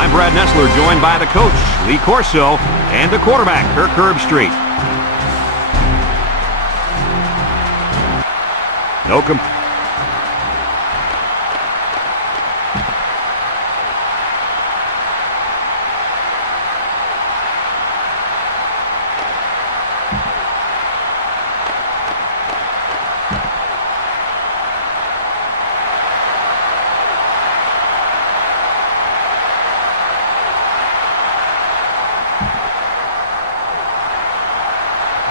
I'm Brad Nessler, joined by the coach, Lee Corso, and the quarterback, Kirk Herbstreit. No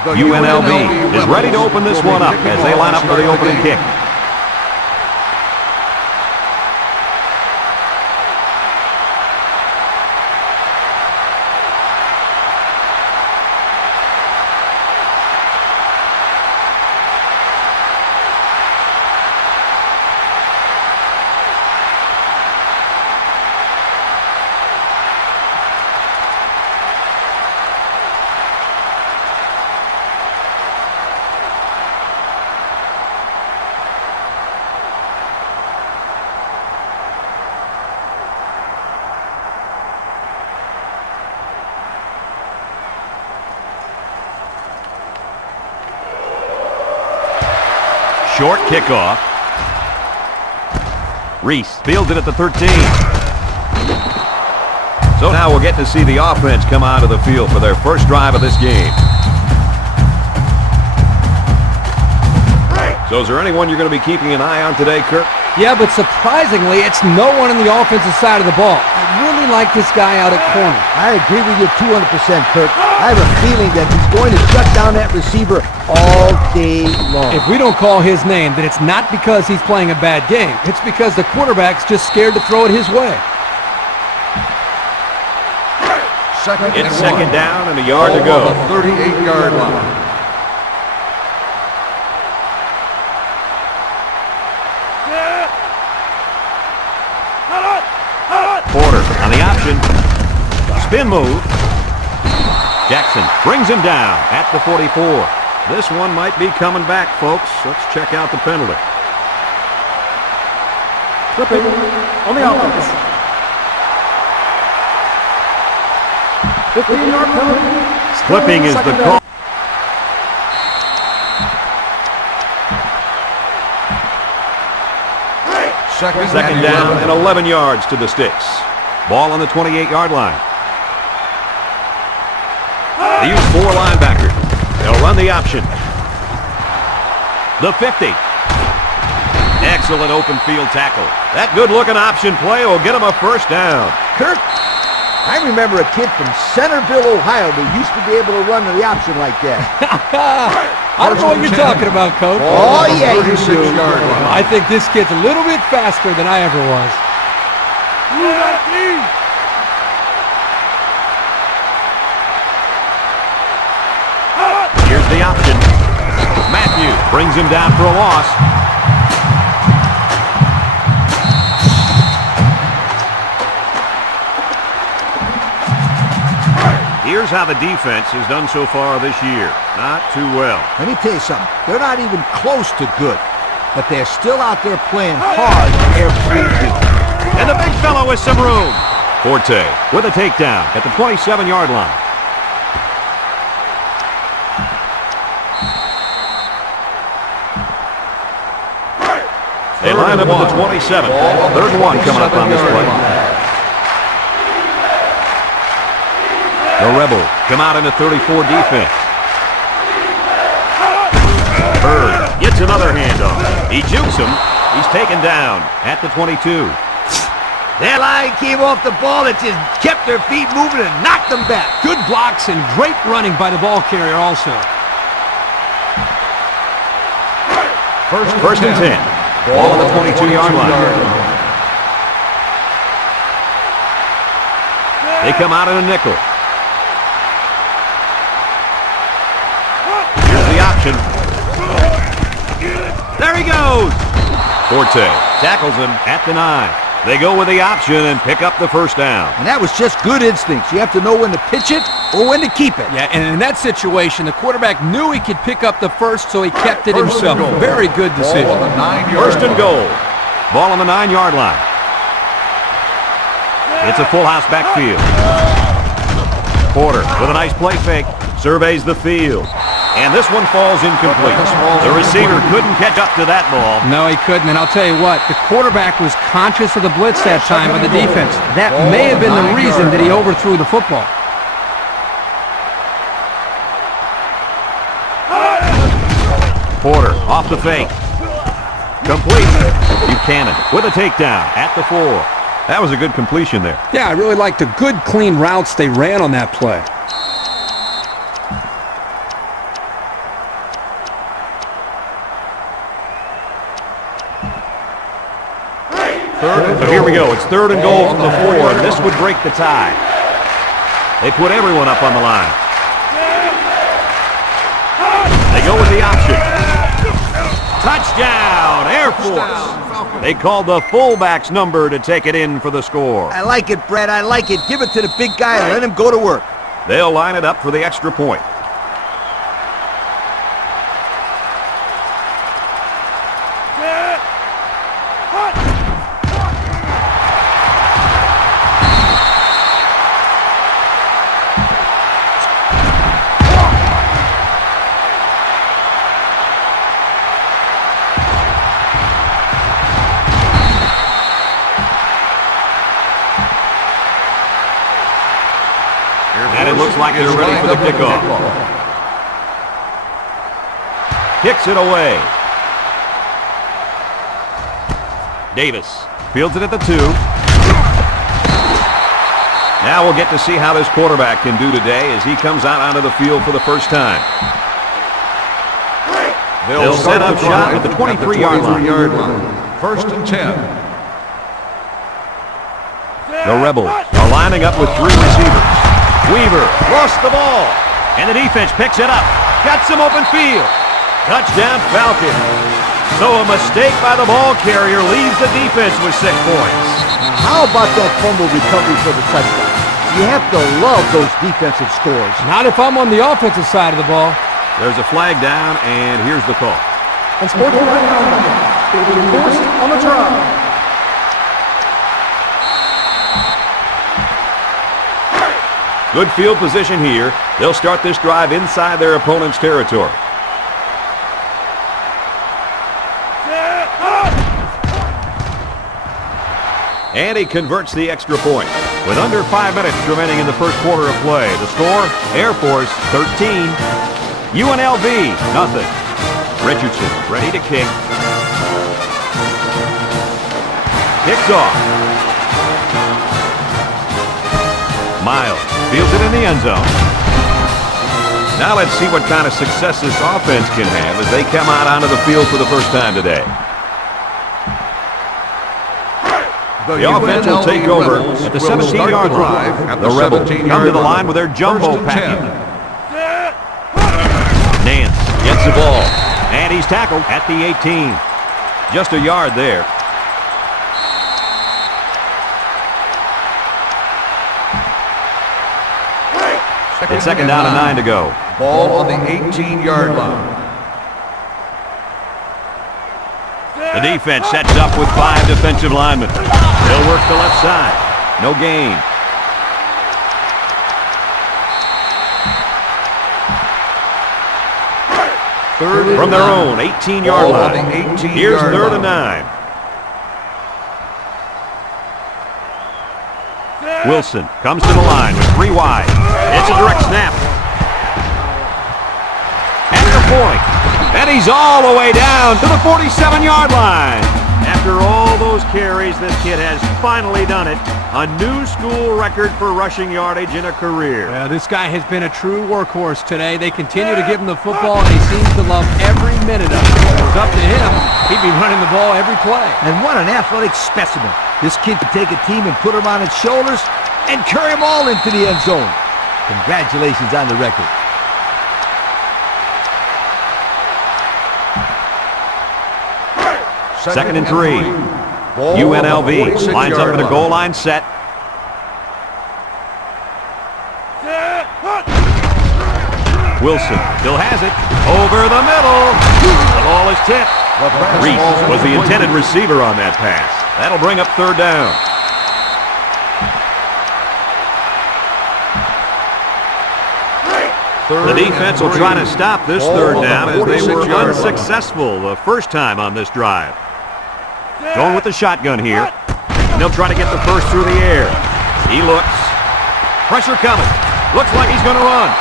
UNLV is ready to open this one up as they line up for the opening kick. Short kickoff. Reese fields it at the 13. So now we'll get to see the offense come out of the field for their first drive of this game. So is there anyone you're going to be keeping an eye on today, Kirk? Yeah, but surprisingly, it's no one on the offensive side of the ball. I really like this guy out at corner. I agree with you 200%, Kirk. I have a feeling that he's going to shut down that receiver all day long. If we don't call his name, then it's not because he's playing a bad game. It's because the quarterback's just scared to throw it his way. It's second down and a yard to go. 38-yard line. Porter on the option. Spin move. Jackson brings him down at the 44. This one might be coming back, folks. Let's check out the penalty. Flipping on the offense. 15-yard penalty. Flipping is the call. Second down and 11 yards to the sticks. Ball on the 28-yard line. They use 4 linebackers. They'll run the option. The 50. Excellent open field tackle. That good-looking option play will get them a first down. Kirk, I remember a kid from Centerville, Ohio that used to be able to run the option like that. I don't know what you're talking about, Coach. Oh, yeah, you do. I think this kid's a little bit faster than I ever was. Here's the option. Matthew brings him down for a loss. Here's how the defense has done so far this year. Not too well. Let me tell you something. They're not even close to good, but they're still out there playing hard every week. And the big fella with some room. Forte with a takedown at the 27-yard line. They line up at the 27. Third and 1 coming up on this play. The Rebels come out in the 34 defense. Bird gets another handoff. He jukes him. He's taken down at the 22. That line came off the ball that just kept their feet moving and knocked them back. Good blocks and great running by the ball carrier also. First and 10. Ball on the 22-yard line. They come out in a nickel. Here's the option. There he goes. Forte tackles him at the 9. They go with the option and pick up the first down. And that was just good instincts. You have to know when to pitch it or when to keep it. Yeah, and in that situation, the quarterback knew he could pick up the first, so he kept it himself. Very good decision. First and goal. Ball on the 9-yard line. It's a full house backfield. Porter with a nice play fake. Surveys the field. And this one falls incomplete. The receiver couldn't catch up to that ball. No, he couldn't. And I'll tell you what, the quarterback was conscious of the blitz that time by the defense. That may have been the reason that he overthrew the football. Porter off the fake. Complete. Buchanan with a takedown at the 4. That was a good completion there. Yeah, I really liked the good, clean routes they ran on that play. So here we go. It's 3rd and goal from the 4, and this would break the tie. They put everyone up on the line. They go with the option. Touchdown, Air Force. They called the fullback's number to take it in for the score. I like it, Brett. I like it. Give it to the big guy and let him go to work. They'll line it up for the extra point. And it looks like they're ready for the kickoff. Kicks it away. Davis fields it at the 2. Now we'll get to see how this quarterback can do today as he comes out onto the field for the first time. They'll set up shot at the 23-yard line. 1st and 10. The Rebels are lining up with 3 receivers. Weaver lost the ball, and the defense picks it up. Got some open field. Touchdown Falcons. So a mistake by the ball carrier leaves the defense with 6 points. How about that fumble recovery for the touchdown? You have to love those defensive scores. Not if I'm on the offensive side of the ball. There's a flag down, and here's the call. And sports will be enforced on the try. Good field position here. They'll start this drive inside their opponent's territory. And he converts the extra point. With under 5 minutes remaining in the first quarter of play, the score, Air Force 13, UNLV nothing. Richardson ready to kick. Kicks off. Miles fields it in the end zone. Now let's see what kind of success this offense can have as they come out onto the field for the first time today. The offense will take over at the 17-yard line. The Rebels come to the line with their jumbo package. Nance gets the ball, and he's tackled at the 18. Just a yard there. It's 2nd down and 9 to go. Ball on the 18-yard line. The defense sets up with 5 defensive linemen. They'll work the left side. No gain. From their own 18-yard line. Here's 3rd and 9. Wilson comes to the line with 3 wide. It's a direct snap. At the point. And he's all the way down to the 47-yard line. After all those carries, this kid has finally done it. A new school record for rushing yardage in a career. This guy has been a true workhorse today. They continue to give him the football, and he seems to love every minute of it. If it was up to him, he'd be running the ball every play. And what an athletic specimen. This kid can take a team and put them on its shoulders and carry them all into the end zone. Congratulations on the record. Second and 3. UNLV lines up in a goal line set. Wilson still has it. Over the middle. The ball is tipped. Reese was the intended receiver on that pass. That'll bring up 3rd down. The defense will try to stop this third down as they were unsuccessful the first time on this drive. Going with the shotgun here. And they'll try to get the first through the air. He looks. Pressure coming. Looks like he's going to run.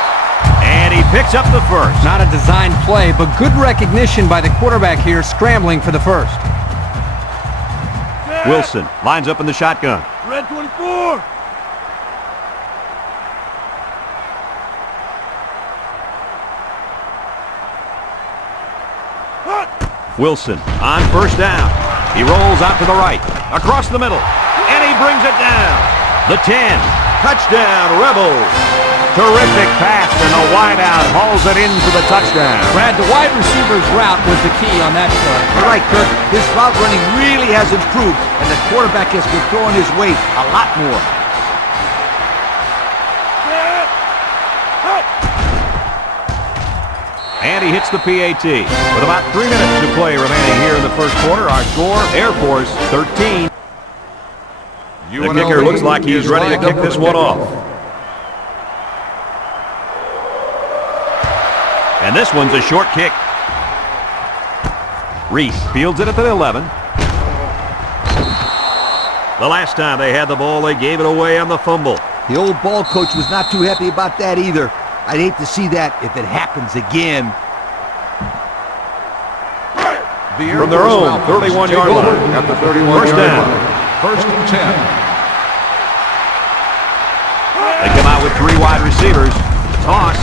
And he picks up the first. Not a designed play, but good recognition by the quarterback here, scrambling for the first. Wilson lines up in the shotgun. Red 24. Wilson on first down. He rolls out to the right, across the middle, and he brings it down. The 10, touchdown Rebels. Terrific pass, and the wideout hauls it in for the touchdown. Brad, the wide receiver's route was the key on that play. You're right, Kirk. His route running really has improved, and the quarterback has been throwing his weight a lot more. And he hits the PAT. With about 3 minutes to play remaining here in the first quarter, our score, Air Force 13. The kicker looks like he's ready to kick this one off. And this one's a short kick. Reese fields it at the 11. The last time they had the ball, they gave it away on the fumble. The old ball coach was not too happy about that either. I'd hate to see that if it happens again. From their own 31-yard line. At the 31-yard line. First and 10. They come out with 3 wide receivers. Toss.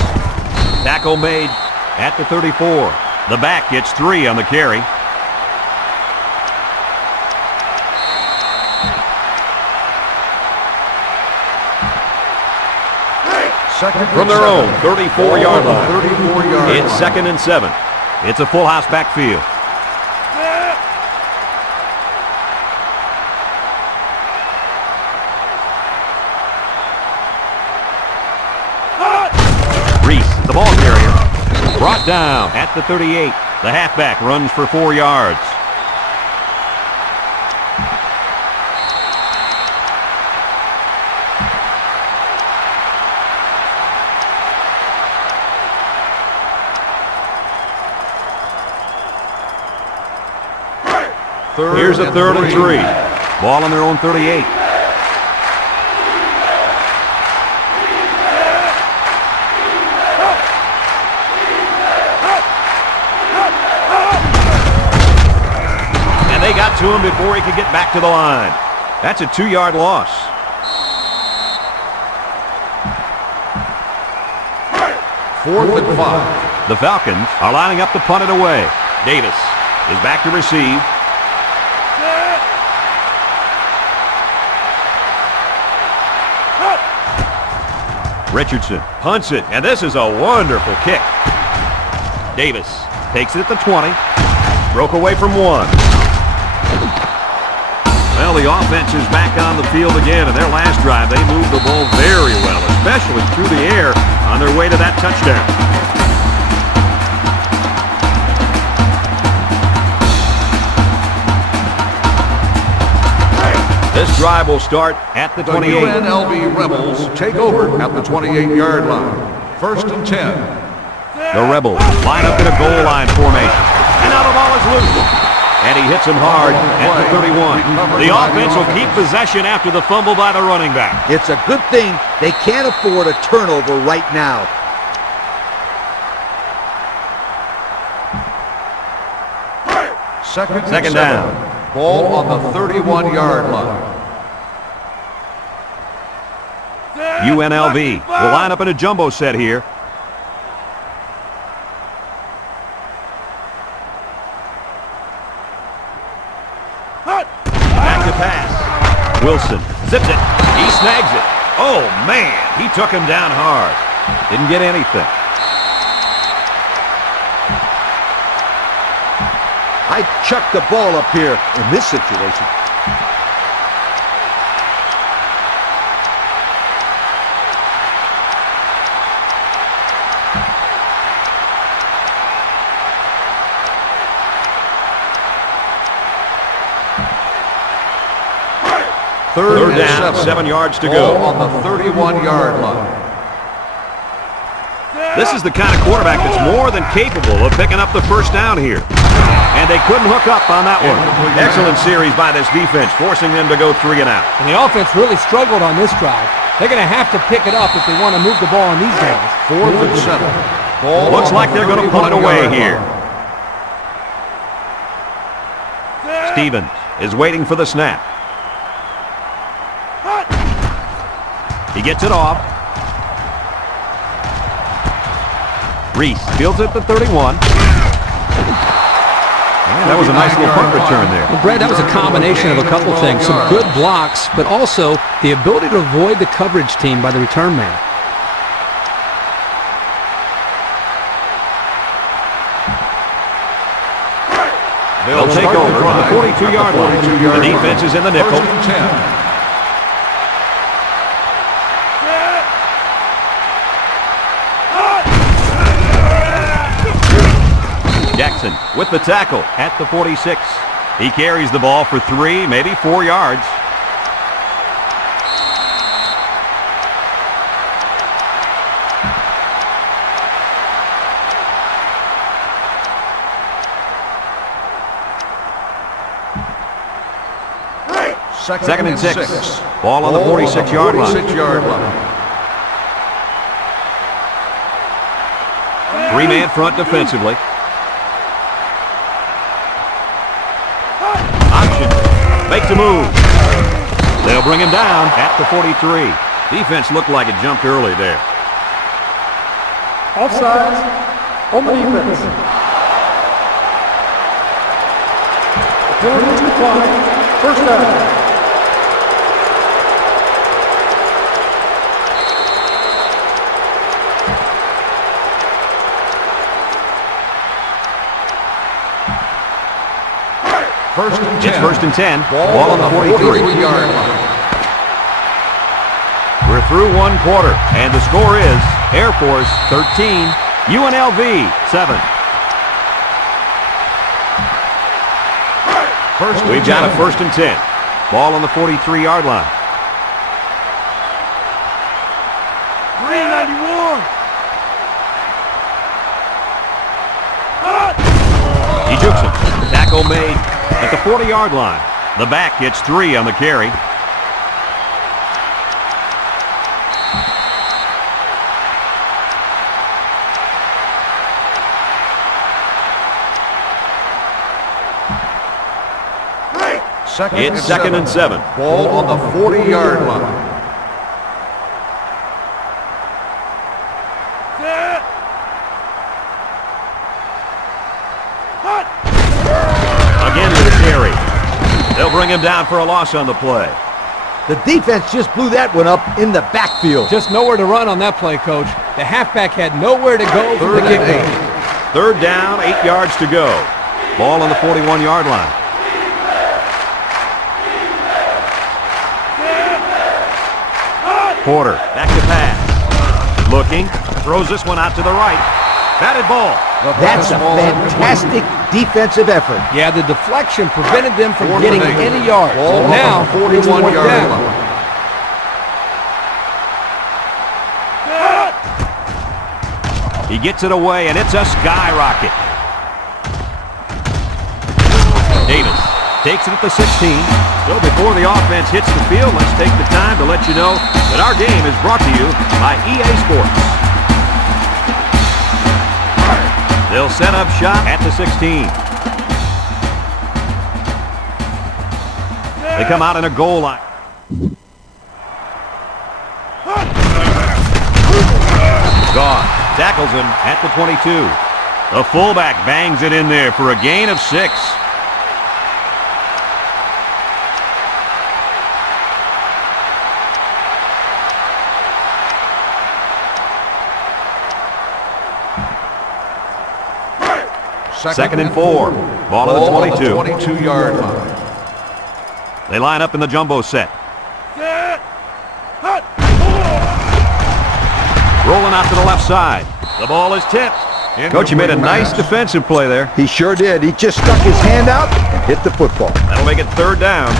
Tackle made at the 34. The back gets 3 on the carry. From their own 34-yard line. 34-yard It's 2nd and 7. It's a full house backfield. Reese, the ball carrier, brought down at the 38. The halfback runs for 4 yards. Here's a 3rd and 3. Ball on their own 38. And they got to him before he could get back to the line. That's a 2-yard loss. Fourth and 5. The Falcons are lining up to punt it away. Davis is back to receive. Richardson punts it, and this is a wonderful kick. Davis takes it at the 20. Broke away from 1. Well, the offense is back on the field again. In their last drive, they moved the ball very well, especially through the air on their way to that touchdown. This drive will start at the 28. The UNLV Rebels take over at the 28-yard line. First and 10. The Rebels line up in a goal line formation. And now the ball is loose. And he hits him hard at the 31. The offense will keep possession after the fumble by the running back. It's a good thing they can't afford a turnover right now. Second down. Ball on the 31-yard line. UNLV will line up in a jumbo set here. Back to pass. Wilson zips it. He snags it. Oh, man. He took him down hard. Didn't get anything. I chucked the ball up here in this situation. Third down, 7 yards to Ball go. on the 31-yard line. This is the kind of quarterback that's more than capable of picking up the first down here. And they couldn't hook up on that one. Excellent series by this defense, forcing them to go 3 and out. And the offense really struggled on this drive. They're going to have to pick it up if they want to move the ball on these downs. 4th and 7. Ball Looks like they're going to punt it away here. Stevens is waiting for the snap. He gets it off. Reese fields it to 31. And that was a nice little punt return there. Well, Brad, that was a combination of a couple things. Some good blocks, but also the ability to avoid the coverage team by the return man. They'll take over on the 42-yard line. The defense is in the nickel. Jackson with the tackle at the 46. He carries the ball for 3, maybe 4 yards. Second and 6. Ball on the 46-yard line. 3-man front defensively. Option. Makes a move. They'll bring him down at the 43. Defense looked like it jumped early there. Offsides on the defense. Penalty declined. First down. It's first and 10. Ball on the 43-yard line. We're through 1 quarter, and the score is Air Force 13, UNLV 7. We've got a first and 10. Ball on the 43-yard line. 391. He jukes him. Tackle made at the 40-yard line. The back gets 3 on the carry. It's second and 7. Ball on the 40-yard line. Again with a carry. They'll bring him down for a loss on the play. The defense just blew that one up in the backfield. Just nowhere to run on that play, Coach. The halfback had nowhere to go from the kick-off. 3rd down, 8 yards to go. Ball on the 41-yard line. Porter, back to pass. Looking, throws this one out to the right. Batted ball. That's a fantastic defensive effort. Yeah, the deflection prevented them from getting any yards. So now, 41-yard line. He gets it away, and it's a skyrocket. Davis takes it at the 16. So before the offense hits the field, let's take the time to let you know that our game is brought to you by EA Sports. They'll set up shop at the 16. They come out in a goal line. Gone. Tackles him at the 22. The fullback bangs it in there for a gain of 6. Second and 4. Ball at the 22. 22-yard line. They line up in the jumbo set. Rolling out to the left side. The ball is tipped. Coach, he made a nice defensive play there. He sure did. He just stuck his hand out and hit the football. That'll make it 3rd down.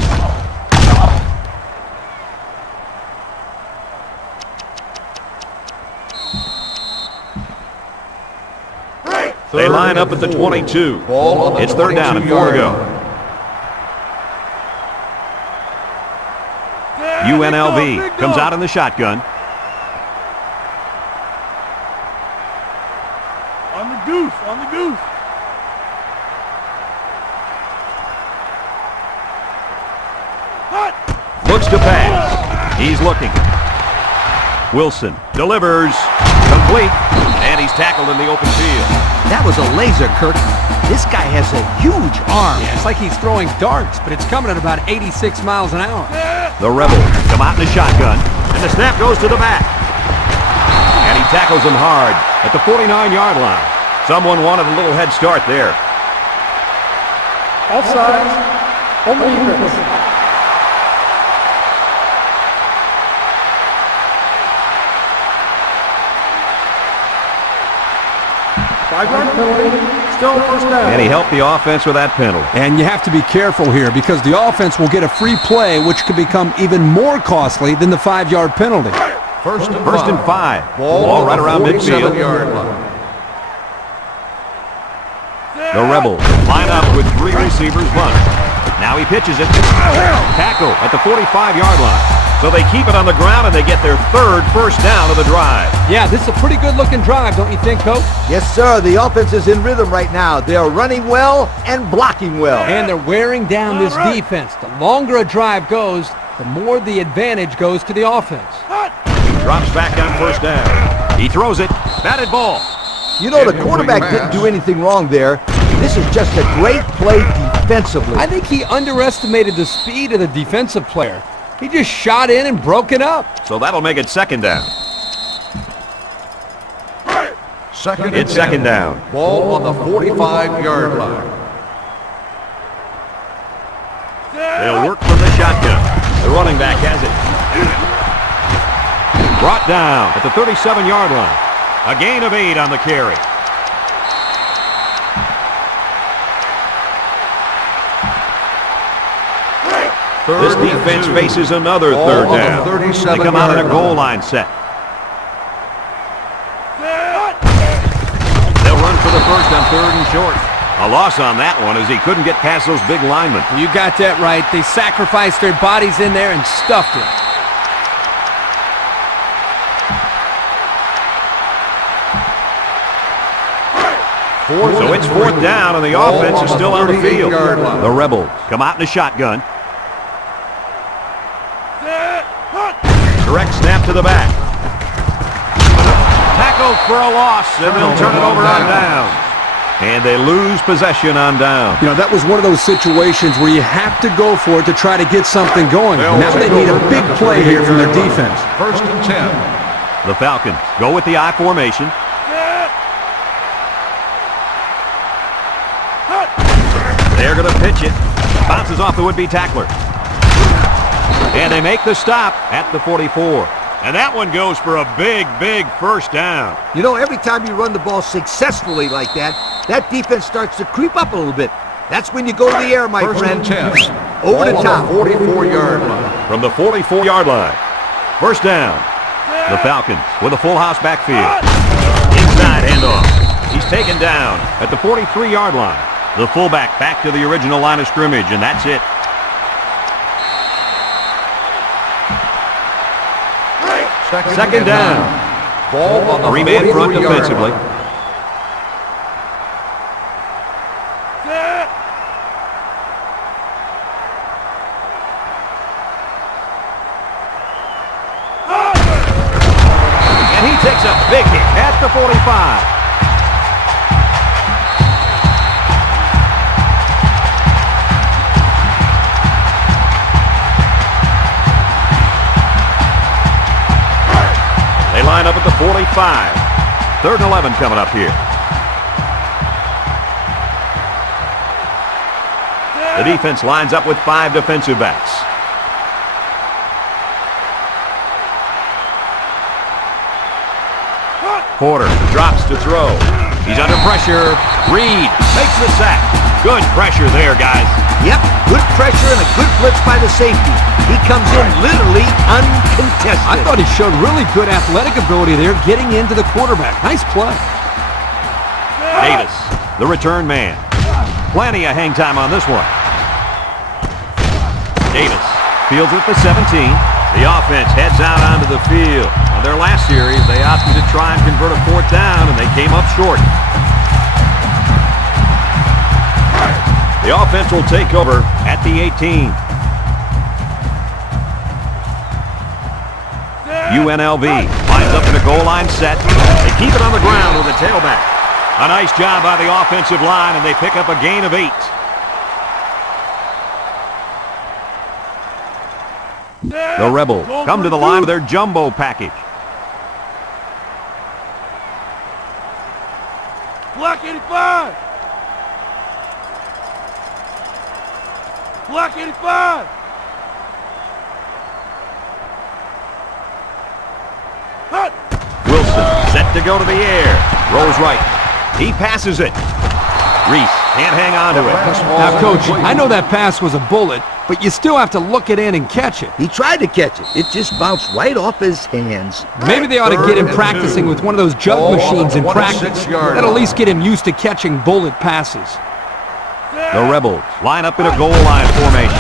They line up at the 22. It's third down and 4 to go. UNLV comes out in the shotgun. On the goose, on the goose. Looks to pass. He's looking. Wilson delivers. Complete. And he's tackled in the open field. That was a laser, Kirk. This guy has a huge arm. Yeah, it's like he's throwing darts, but it's coming at about 86 miles an hour. The Rebels come out in the shotgun. And the snap goes to the back. And he tackles him hard at the 49-yard line. Someone wanted a little head start there. Offsides. On the defense. Five-yard penalty. Still first down. And he helped the offense with that penalty. And you have to be careful here because the offense will get a free play, which could become even more costly than the 5-yard penalty. First and 5. Ball right around midfield. 47-yard line. The Rebels line up with 3 receivers running. Now he pitches it. Tackle at the 45-yard line. So they keep it on the ground and they get their 3rd first down of the drive. Yeah, this is a pretty good-looking drive, don't you think, Coach? Yes, sir. The offense is in rhythm right now. They're running well and blocking well. And they're wearing down this defense. The longer a drive goes, the more the advantage goes to the offense. Drops back on first down. He throws it. Batted ball. You know, the quarterback didn't do anything wrong there. This is just a great play defensively. I think he underestimated the speed of the defensive player. He just shot in and broke it up. So that'll make it second down. It's second down. Ball on the 45-yard line. They'll work from the shotgun. The running back has it. Brought down at the 37-yard line. A gain of 8 on the carry. This defense faces another third down. They come out in a goal line set. They'll run for the first on 3rd and short. A loss on that one as he couldn't get past those big linemen. You got that right. They sacrificed their bodies in there and stuffed it. So it's 4th down and the offense is still on the field. The Rebels come out in a shotgun. Direct snap to the back. Tackled for a loss, and they'll turn it over on down. And they lose possession on down. You know, that was one of those situations where you have to go for it to try to get something going. Now they need a big play here from their defense. First and 10. The Falcons go with the I formation. They're going to pitch it. Bounces off the would-be tackler. And they make the stop at the 44. And that one goes for a big, big first down. You know, every time you run the ball successfully like that, that defense starts to creep up a little bit. That's when you go to the air, my friend. First and 10. Over the top. 44-yard line. From the 44-yard line. First down. The Falcons with a full house backfield. Inside handoff. He's taken down at the 43-yard line. The fullback back to the original line of scrimmage, and that's it. Second down. Ball on the 3-man front 43-yard defensively. line. And he takes a big hit at the 45. Line up at the 45. 3rd and 11 coming up here. The defense lines up with 5 defensive backs. Porter drops to throw. He's under pressure. Reed makes the sack. Good pressure there, guys. Yep, good pressure and a good blitz by the safety. He comes in literally uncontested. I thought he showed really good athletic ability there getting into the quarterback. Nice play. Davis the return man. Plenty of hang time on this one. Davis fields it at the 17. The offense heads out onto the field. On their last series, they opted to try and convert a 4th down, and they came up short. The offense will take over at the 18. UNLV lines up in a goal line set. They keep it on the ground with a tailback. A nice job by the offensive line, and they pick up a gain of 8. The Rebels come to the line with their jumbo package. Block 85. Block 85. Hut. Wilson set to go to the air. Rolls right. He passes it. Reese can't hang on to it. Now, Coach, I know that pass was a bullet, but you still have to look it in and catch it. He tried to catch it. It just bounced right off his hands. Maybe they ought to get him practicing with one of those jug machines in practice. That'll at least get him used to catching bullet passes. The Rebels line up in a goal line formation.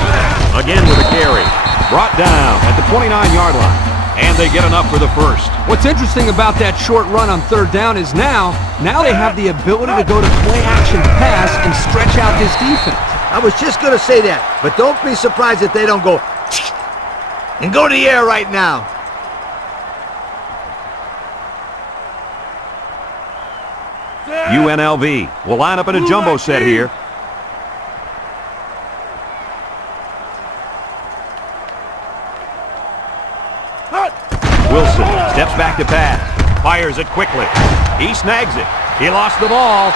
Again with a carry. Brought down at the 29-yard line. And they get enough for the first. What's interesting about that short run on 3rd down is now they have the ability to go to play-action pass and stretch out this defense. I was just going to say that, but don't be surprised if they don't go and go to the air right now. UNLV will line up in a jumbo set here. Wilson steps back to pass. Fires it quickly. He snags it. He lost the ball.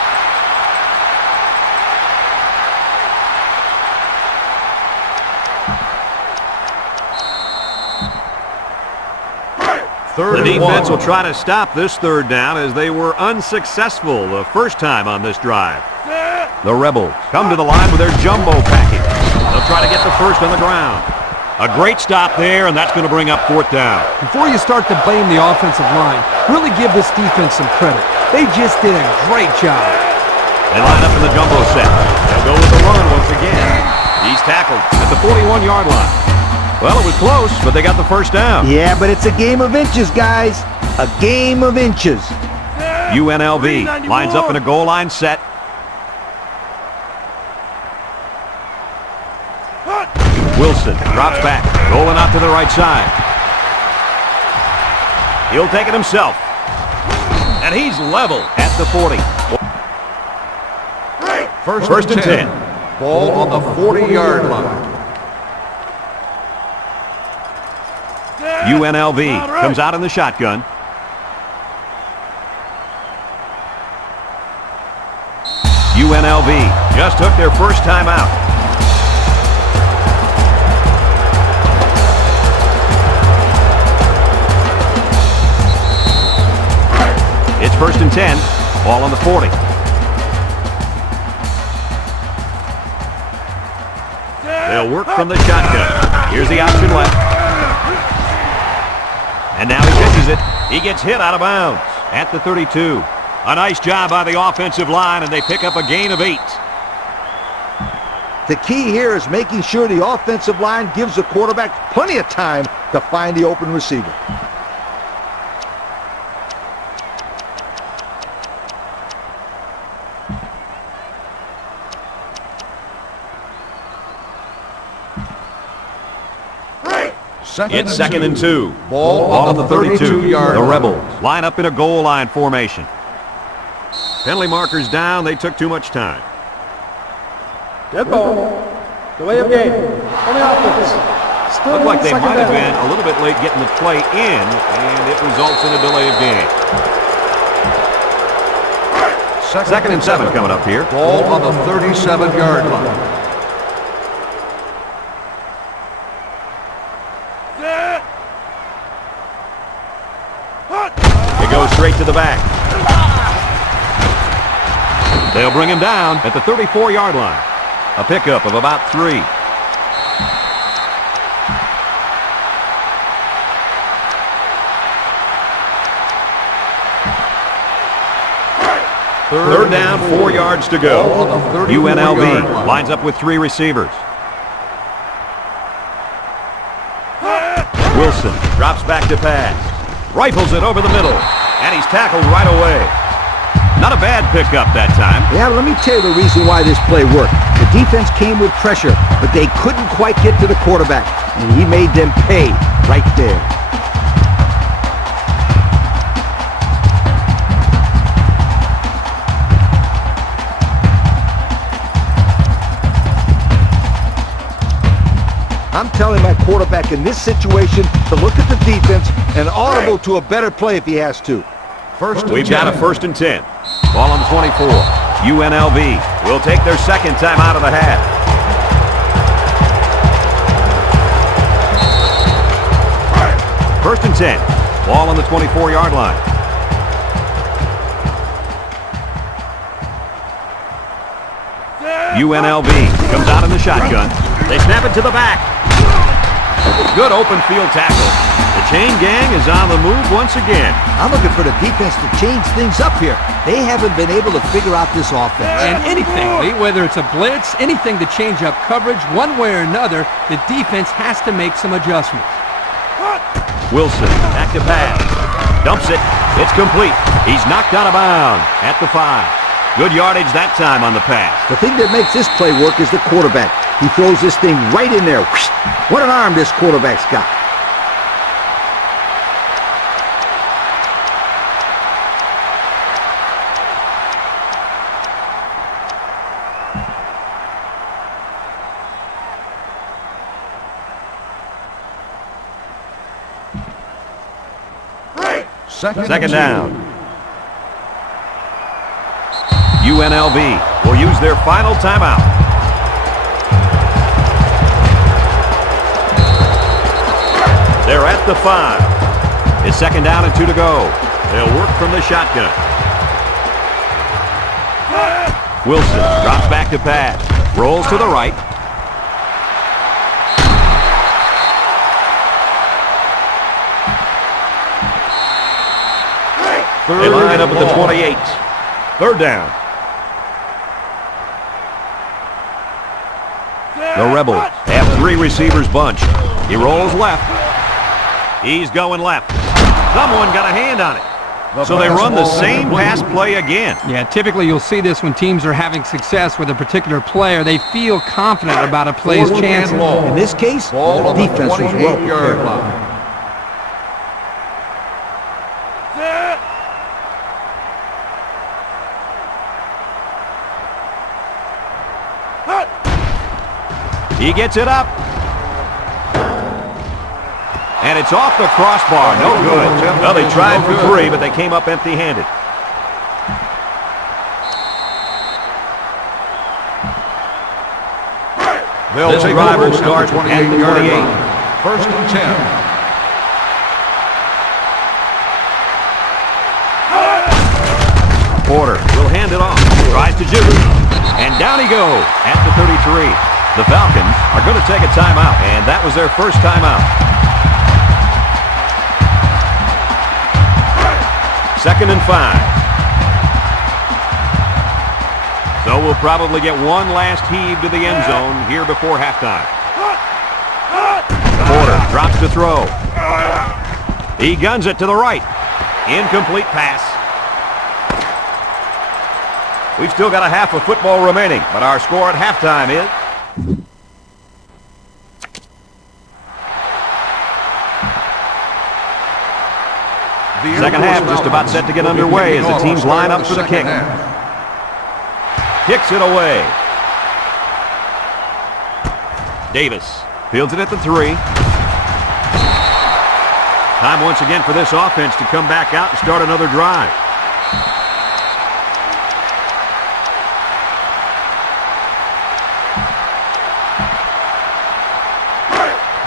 The defense will try to stop this 3rd down as they were unsuccessful the first time on this drive. The Rebels come to the line with their jumbo package. They'll try to get the first on the ground. A great stop there, and that's going to bring up 4th down. Before you start to blame the offensive line, really give this defense some credit. They just did a great job. They line up in the jumbo set. They'll go with the run once again. He's tackled at the 41-yard line. Well, it was close, but they got the first down. Yeah, but it's a game of inches, guys. A game of inches. UNLV lines up in a goal line set. Wilson drops back, rolling out to the right side. He'll take it himself. And he's level at the 40. First and 10. Ball on the 40-yard line. UNLV comes out in the shotgun. UNLV just took their first time out. It's 1st and 10. Ball on the 40. They'll work from the shotgun. Here's the option left. And now he catches it. He gets hit out of bounds at the 32. A nice job by the offensive line, and they pick up a gain of 8. The key here is making sure the offensive line gives the quarterback plenty of time to find the open receiver. It's 2nd and 2. Ball on the 32-yard The line. Rebels line up in a goal line formation. Penalty markers down. They took too much time. Dead ball. Delay of game. On the offense. Still Looked like they second might have down. been a little bit late getting the play in, and it results in a delay of game. 2nd and 7 coming up here. Ball on the 37-yard line. It goes straight to the back. They'll bring him down at the 34-yard line. A pickup of about 3. Third down, 4 yards to go. UNLV lines up with 3 receivers. Wilson drops back to pass. Rifles it over the middle. And he's tackled right away. Not a bad pickup that time. Yeah, let me tell you the reason why this play worked. The defense came with pressure, but they couldn't quite get to the quarterback. And he made them pay right there. I'm telling my quarterback in this situation to look at the defense and audible to a better play if he has to. We've got a 1st and 10. Ball on the 24. UNLV will take their second time out of the half. First and 10. Ball on the 24-yard line. UNLV comes out in the shotgun. They snap it to the back. Good open field tackle. The chain gang is on the move once again. I'm looking for the defense to change things up here. They haven't been able to figure out this offense. And anything, Lee, whether it's a blitz, anything to change up coverage, one way or another, the defense has to make some adjustments. Wilson, back to pass. Dumps it. It's complete. He's knocked out of bounds at the 5. Good yardage that time on the pass. The thing that makes this play work is the quarterback. He throws this thing right in there. What an arm this quarterback's got. Second down. UNLV will use their final timeout. They're at the 5. It's 2nd down and 2 to go. They'll work from the shotgun. Wilson drops back to pass. Rolls to the right. They line up at the 28. 3rd down. The Rebels have 3 receivers bunched. He rolls left. He's going left. Someone got a hand on it. So they run the same pass play again. Yeah, typically you'll see this when teams are having success with a particular player. They feel confident about a play's chances. In this case, the defense was well prepared. He gets it up. And it's off the crossbar. No good. Well, they tried for 3, but they came up empty-handed. This drive will start at the 28. 1st and 10. Porter will hand it off. Tries to juke. And down he goes at the 33. The Falcons are going to take a timeout, and that was their first timeout. 2nd and 5. So we'll probably get one last heave to the end zone here before halftime. Porter drops to throw. He guns it to the right. Incomplete pass. We've still got a half of football remaining, but our score at halftime is... Second half just about set to get underway as the teams line up for the kick. Kicks it away. Davis fields it at the 3. Time once again for this offense to come back out and start another drive.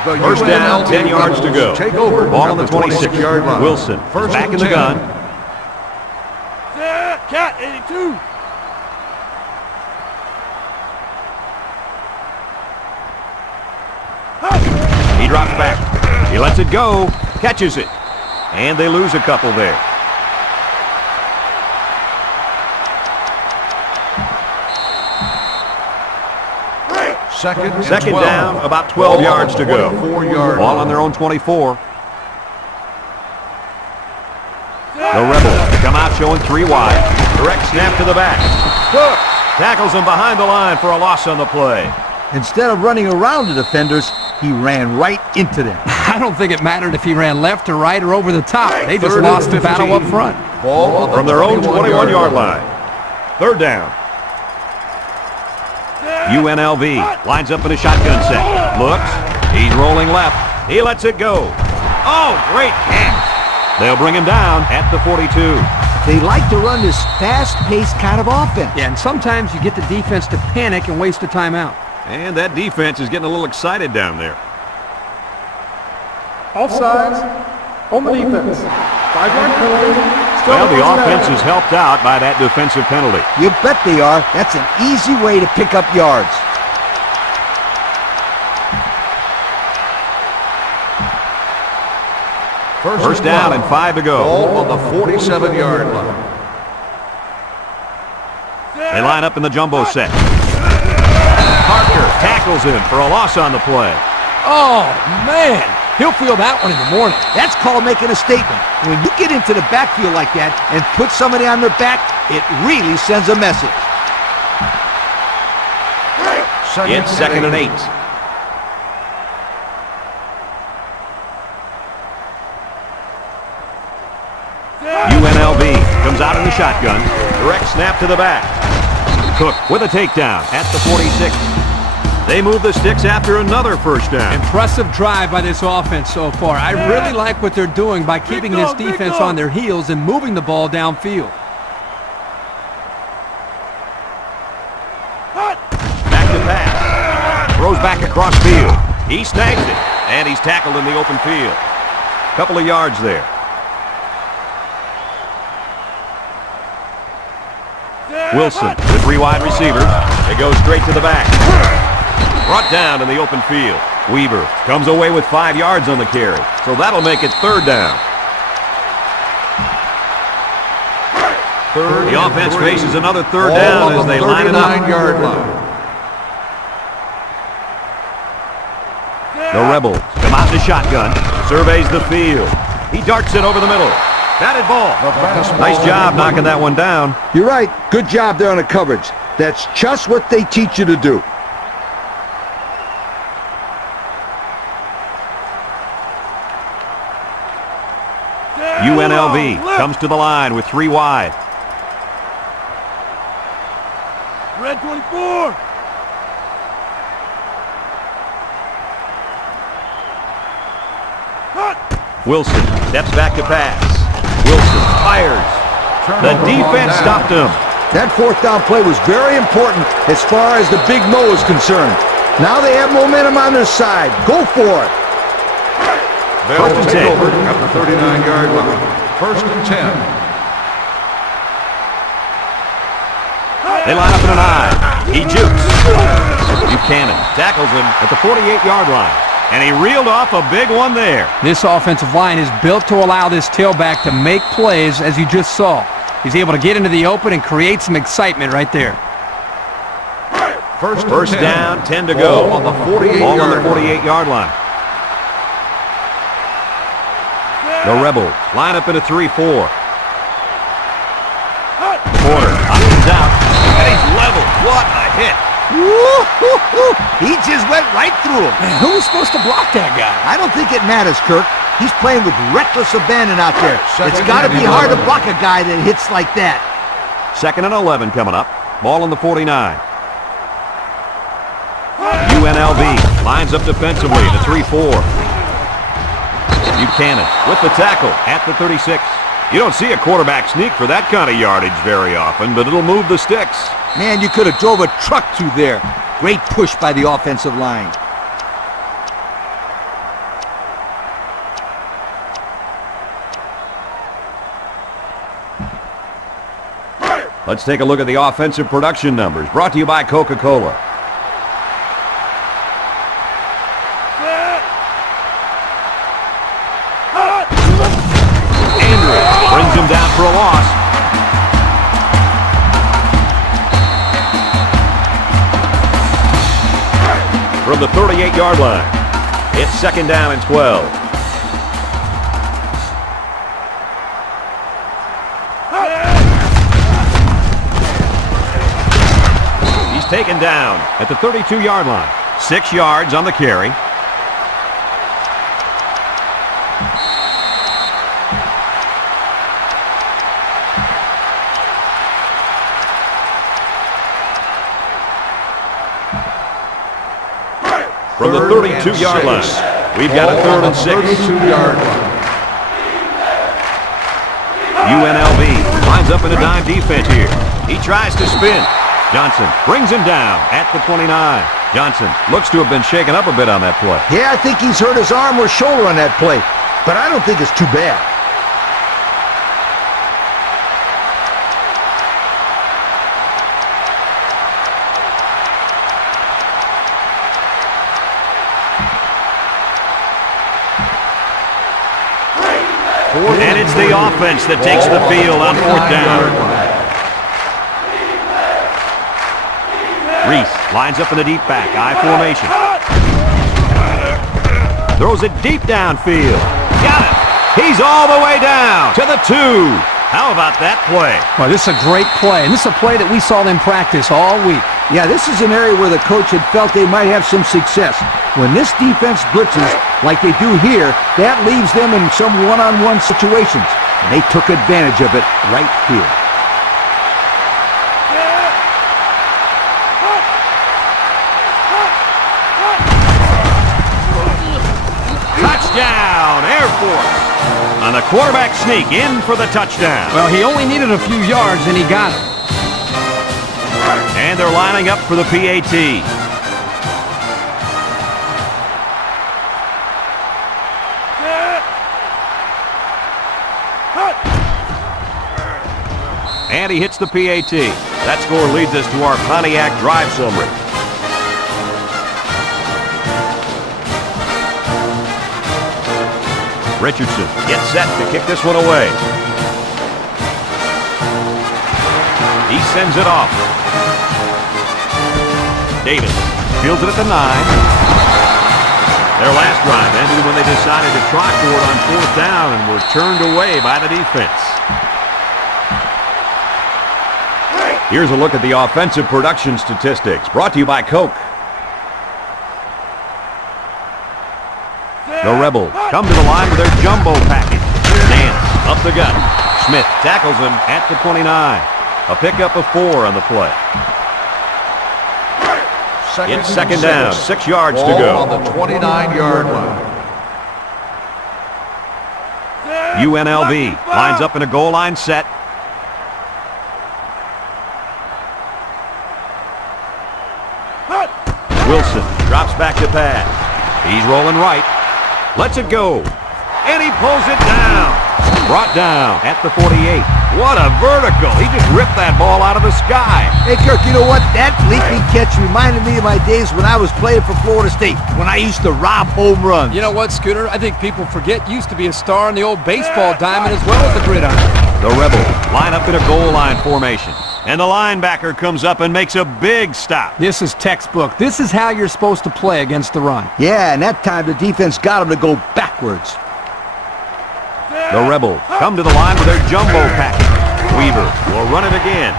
First down, 10 yards to go. Take over. Ball on the 26-yard line. Wilson back in the gun. Cat 82. He drops back. He lets it go. Catches it. And they lose a couple there. Second and Second 12. down, about 12 yards to go. 24-yard Ball on their own 24. The Rebels come out showing 3 wide. Direct snap to the back. Cook tackles him behind the line for a loss on the play. Instead of running around the defenders, he ran right into them. I don't think it mattered if he ran left or right or over the top. They just Third lost and the battle up 15. front. Ball on the From their own 21-yard 21-yard line. Third down. UNLV lines up in a shotgun set. Looks. He's rolling left. He lets it go. Oh, great catch. They'll bring him down at the 42. They like to run this fast-paced kind of offense. Yeah, and sometimes you get the defense to panic and waste a timeout. And that defense is getting a little excited down there. Offsides on the defense. 5-yard penalty. Still Well, the goes offense down. is helped out by that defensive penalty. You bet they are. That's an easy way to pick up yards. First down and 5 to go. Ball on the 47-yard line. They line up in the jumbo set. Parker tackles him for a loss on the play. Oh, man. He'll feel that one in the morning. That's called making a statement. When you get into the backfield like that and put somebody on their back, it really sends a message. It's second and 8. UNLV comes out in the shotgun. Direct snap to the back. Cook with a takedown at the 46. They move the sticks after another first down. Impressive drive by this offense so far. I really like what they're doing by keeping this defense on their heels and moving the ball downfield. Back to pass. Throws back across field. He snags it, and he's tackled in the open field. Couple of yards there. Wilson with 3 wide receivers. They go straight to the back. Brought down in the open field. Weaver comes away with 5 yards on the carry. So that'll make it third down. The offense faces another third down as they line it up. 39-yard line. The Rebels come out in the shotgun. Surveys the field. He darts it over the middle. Batted ball. Nice job knocking that one down. You're right. Good job there on the coverage. That's just what they teach you to do. UNLV comes to the line with 3 wide. Red 24. Wilson steps back to pass. Wilson fires. The defense stopped him. That fourth down play was very important as far as the Big Mo is concerned. Now they have momentum on their side. Go for it. They'll First and take 10. over at the 39-yard line. First and 10. They line up in an eye. He jukes. Buchanan tackles him at the 48-yard line. And he reeled off a big one there. This offensive line is built to allow this tailback to make plays, as you just saw. He's able to get into the open and create some excitement right there. First down, 10 to go. Ball on the 48-yard Ball on the 48-yard line. The Rebels line up in a 3-4. Porter options out, and he's leveled. What a hit. Woo-hoo-hoo. He just went right through him. Man, who was supposed to block that guy? I don't think it matters, Kirk. He's playing with reckless abandon out there. Second It's got to and be hard to 11. block a guy that hits like that. Second and 11 coming up. Ball on the 49. UNLV lines up defensively in a 3-4. Buchanan with the tackle at the 36. You don't see a quarterback sneak for that kind of yardage very often, but it'll move the sticks. Man, you could have drove a truck through there. Great push by the offensive line. Let's take a look at the offensive production numbers, brought to you by Coca-Cola. Andrews brings him down for a loss. from the 38-yard line. It's 2nd down and 12. He's taken down at the 32-yard line. 6 yards on the carry. From the 32-yard line, we've got a 3rd and 6. 32-yard line. UNLV lines up in a dime defense here. He tries to spin. Johnson brings him down at the 29. Johnson looks to have been shaken up a bit on that play. Yeah, I think he's hurt his arm or shoulder on that play, but I don't think it's too bad. And it's the offense that takes the field on 4th down. Reese lines up in the deep back, I formation. Throws it deep downfield. Got it. He's all the way down to the 2. How about that play? Well, this is a great play, and this is a play that we saw them practice all week. Yeah, this is an area where the coach had felt they might have some success. When this defense blitzes like they do here, that leaves them in some one-on-one situations. And they took advantage of it right here. Touchdown, Air Force. On the quarterback sneak, in for the touchdown. Well, he only needed a few yards, and he got it. And they're lining up for the PAT. And he hits the PAT. That score leads us to our Pontiac drive summary. Richardson gets set to kick this one away. He sends it off. Davis fields it at the 9. Their last drive ended when they decided to try for it on 4th down and were turned away by the defense. Here's a look at the offensive production statistics brought to you by Coke. The Rebels come to the line with their jumbo package. Nance up the gut. Smith tackles him at the 29. A pickup of 4 on the play. It's 2nd down, 6 yards to go. On the 29-yard line. UNLV lines up in a goal line set. Wilson drops back to pass. He's rolling right. Lets it go. And he pulls it down. Brought down at the 48. What a vertical. He just ripped that ball out of the sky. Hey, Kirk, you know what? That leaping catch reminded me of my days when I was playing for Florida State, when I used to rob home runs. You know what, Scooter? I think people forget you used to be a star in the old baseball diamond as well as the gridiron. The Rebels line up in a goal line formation. And the linebacker comes up and makes a big stop. This is textbook. This is how you're supposed to play against the run. Yeah, and that time the defense got him to go backwards. The Rebels come to the line with their jumbo package. Weaver will run it again.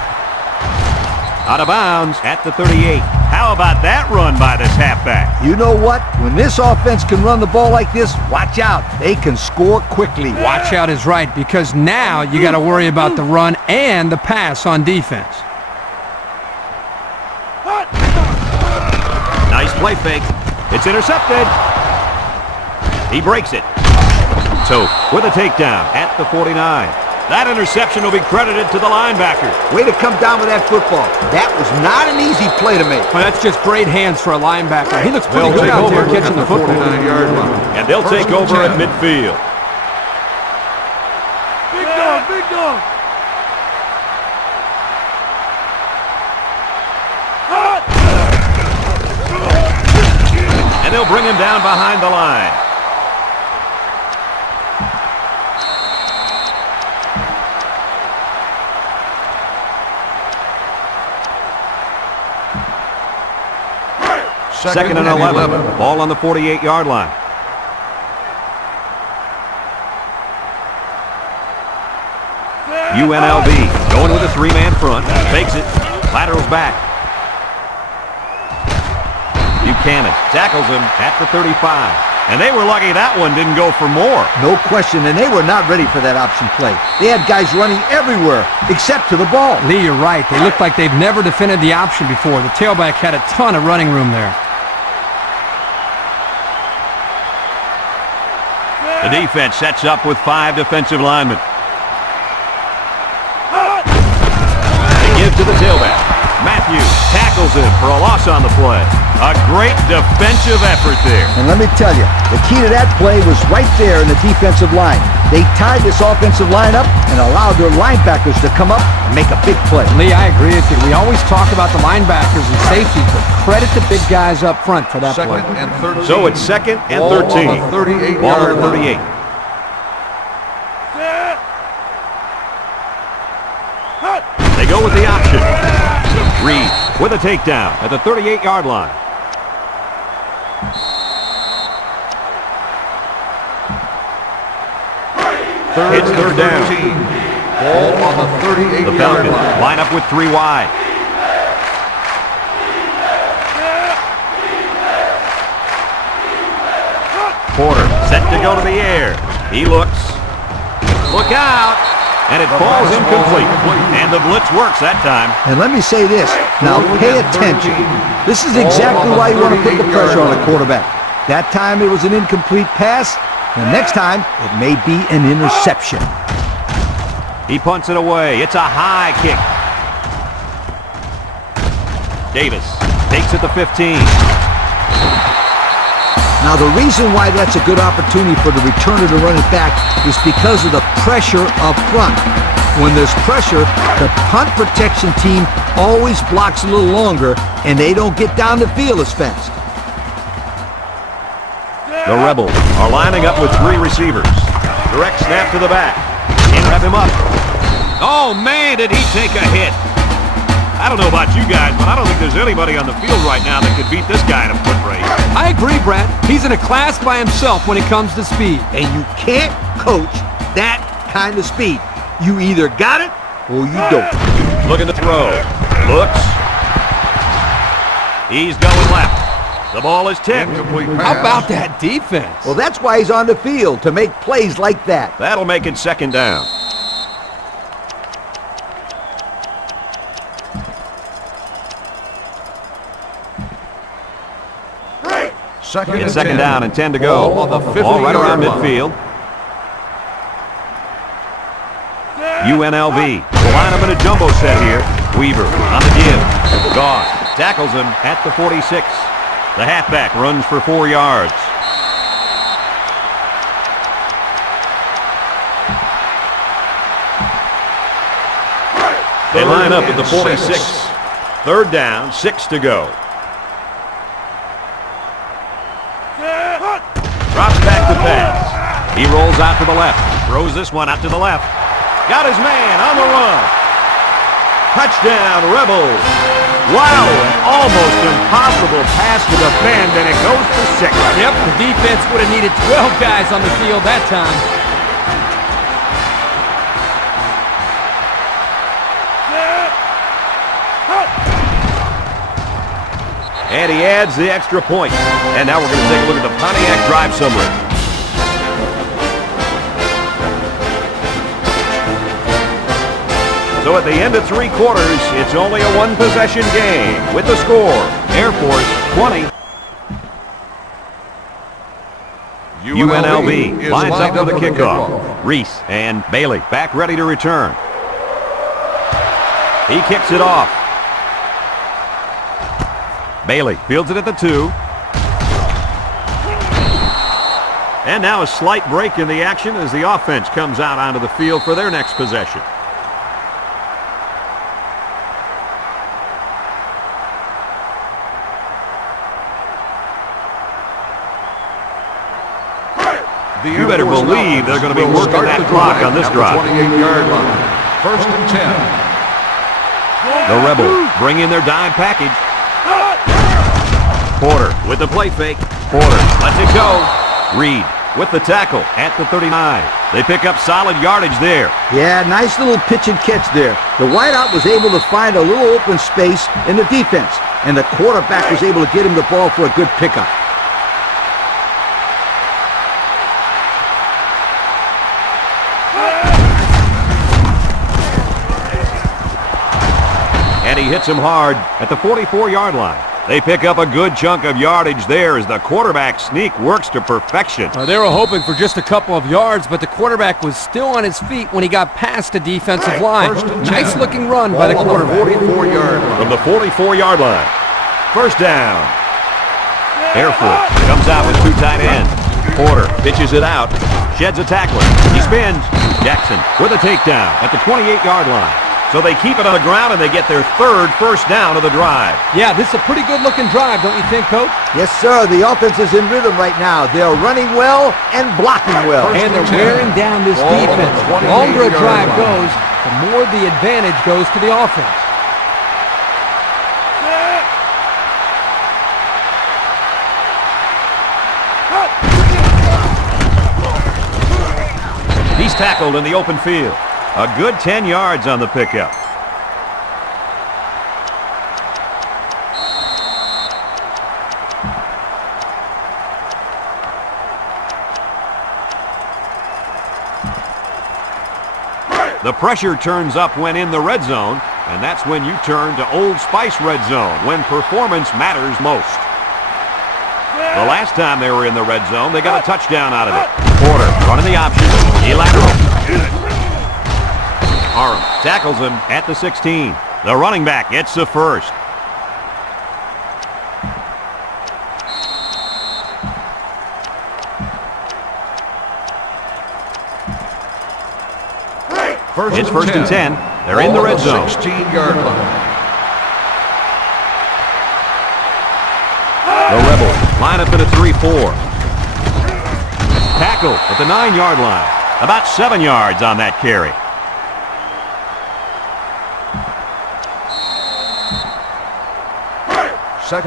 Out of bounds at the 38. How about that run by this halfback? You know what? When this offense can run the ball like this, watch out. They can score quickly. Watch out is right, because now you got to worry about the run and the pass on defense. Nice play fake. It's intercepted. He breaks it. So, with a takedown at the 49. That interception will be credited to the linebacker. Way to come down with that football. That was not an easy play to make. Well, that's just great hands for a linebacker. He looks pretty good out there catching the football. 49-yard line. And they'll take over at midfield. Big dog, big dog. And they'll bring him down behind the line. Second and 11. Ball on the 48-yard line. UNLV going with a three-man front. Fakes it. Laterals back. Buchanan tackles him at the 35. And they were lucky that one didn't go for more. No question, and they were not ready for that option play. They had guys running everywhere except to the ball. Lee, you're right. They look like they've never defended the option before. The tailback had a ton of running room there. The defense sets up with 5 defensive linemen. They give to the tailback. Matthews tackles him for a loss on the play. A great defensive effort there. And let me tell you, the key to that play was right there in the defensive line. They tied this offensive line up and allowed their linebackers to come up and make a big play. Lee, I agree with you. We always talk about the linebackers and safeties, but credit the big guys up front for that play. Second and 13. So it's second and 13. Ball on the 38-yard Ball on the 38. They go with the option. Reed with a takedown at the 38-yard line. It's third down. Ball on the 38-yard The Falcons line. line up with 3 wide. Porter set to go to the air. He looks. Look out. And it falls incomplete. And the blitz works that time. And let me say this. Now pay attention. This is exactly why you want to put the pressure on the quarterback. That time it was an incomplete pass. The next time it may be an interception. He punts it away. It's a high kick. Davis takes it to 15. Now the reason why that's a good opportunity for the returner to run it back is because of the pressure up front. When there's pressure, the punt protection team always blocks a little longer and they don't get down the field as fast. The Rebels are lining up with 3 receivers. Direct snap to the back. Can't wrap him up. Oh, man, did he take a hit. I don't know about you guys, but I don't think there's anybody on the field right now that could beat this guy in a foot race. I agree, Brad. He's in a class by himself when it comes to speed. And you can't coach that kind of speed. You either got it or you don't. Looking to throw. Looks. He's going left. The ball is tipped. How about that defense? Well, that's why he's on the field, to make plays like that. That'll make it second down. It's second down and 10 to go. Ball on the Ball right around 50-yard line. midfield. UNLV will line up in a jumbo set here. Weaver on the give. Goss tackles him at the 46. The halfback runs for 4 yards. They line up at the 46. Third down, 6 to go. Drops back to pass. He rolls out to the left. Throws this one out to the left. Got his man on the run. Touchdown, Rebels. Wow, an almost impossible pass to defend, and it goes for 6. Yep, the defense would have needed 12 guys on the field that time. And he adds the extra point. And now we're going to take a look at the Pontiac drive summary. So at the end of 3 quarters, it's only a 1-possession game with the score. Air Force 20. UNLV lines up for the kickoff. Reese and Bailey back ready to return. He kicks it off. Bailey fields it at the 2. And now a slight break in the action as the offense comes out onto the field for their next possession. You better believe they're going to be working that clock on this drive. 28-yard line. First and 10. The Rebels bring in their dime package. Porter with the play fake. Porter lets it go. Reed with the tackle at the 39. They pick up solid yardage there. Yeah, nice little pitch and catch there. The wideout was able to find a little open space in the defense, and the quarterback was able to get him the ball for a good pickup. And he hits him hard at the 44-yard line. They pick up a good chunk of yardage there as the quarterback sneak works to perfection. They were hoping for just a couple of yards, but the quarterback was still on his feet when he got past the defensive line. Nice-looking run by the quarterback. 44-yard line. From the 44-yard line. First down. Air Force comes out with two tight ends. Porter pitches it out. Sheds a tackler. He spins. Jackson with a takedown at the 28-yard line. So they keep it on the ground and they get their third first down of the drive. Yeah, this is a pretty good-looking drive, don't you think, Coach? Yes, sir. The offense is in rhythm right now. They're running well and blocking well. And they're wearing down this defense. The longer a drive goes, the more the advantage goes to the offense. He's tackled in the open field. A good 10 yards on the pickup. The pressure turns up when in the red zone, and that's when you turn to Old Spice Red Zone, when performance matters most. The last time they were in the red zone, they got a touchdown out of it. Porter running the option. He lateral. Aram tackles him at the 16. The running back gets the first. It's first and 10. They're in the red zone. 16-yard line. The Rebels line up in a 3-4. Tackle at the 9-yard line. About 7 yards on that carry.